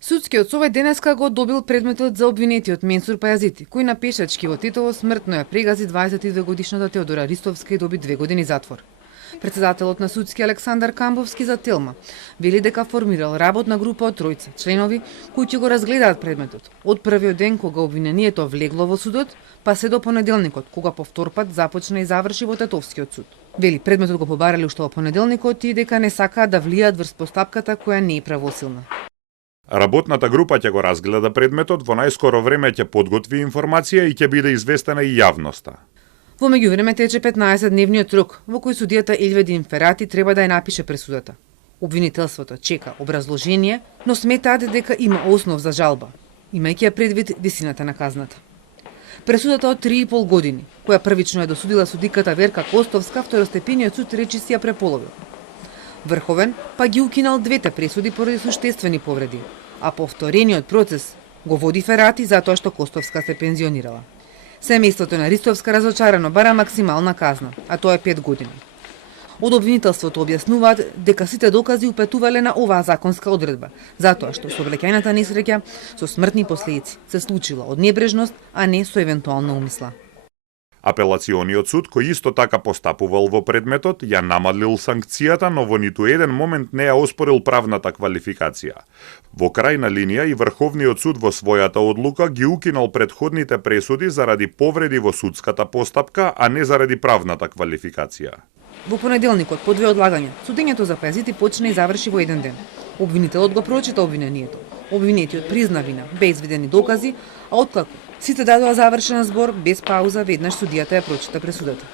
Судскиот совет денеска го добил предметот за обвинетиот Менсур Пајазити, кој на пешачки во Титово смртно ја прегази 22-годишната Теодора Ристовска и доби 2 години затвор. Председателот на судски Александар Камбовски за Телма вели дека формирал работна група од тројца членови кои ќе го разгледаат предметот од првиот ден кога обвинението влегло во судот, па се до понеделникот кога повторпат започна и заврши во Тетовскиот суд. Вели предметот го побарале уште во понеделникот и дека не сакаат да влијаат врз постапката која не е правосилна. Работната група ќе го разгледа предметот, во најскоро време ќе подготви информација и ќе биде известена и јавноста. Во меѓувреме тече 15-дневниот рок во кој судијата Елведин Ферати треба да ја напише пресудата. Обвинителството чека образложение, но сметаат дека има основ за жалба, имајќи ја предвид висината на казната. Пресудата од 3,5 години, која првично ја досудила судиката Верка Костовска, второстепениот суд речиси ја преполовил. Врховен па ги укинал двете пресуди поради суштествени повреди, а повторениот процес го води Ферати затоа што Костовска се пензионирала. Семејството на Ристовска разочарано бара максимална казна, а тоа е 5 години. Од обвинителството објаснуваат дека сите докази упетувале на оваа законска одредба, затоа што сообраќајната несреќа со смртни последици се случила од небрежност, а не со евентуална умисла. Апелациониот суд, кој исто така постапувал во предметот, ја намалил санкцијата, но во ниту еден момент не ја оспорил правната квалификација. Во крајна линија и Врховниот суд во својата одлука ги укинал претходните пресуди заради повреди во судската постапка, а не заради правната квалификација. Во понеделникот, по 2 одлагања, судењето за Пајазити почна и заврши во еден ден. Обвинителот го прочита обвинението. Обвинетиот призна вина, без видени докази, а откако сите дадоа завршен збор, без пауза, веднаш судијата ја прочита пресудата.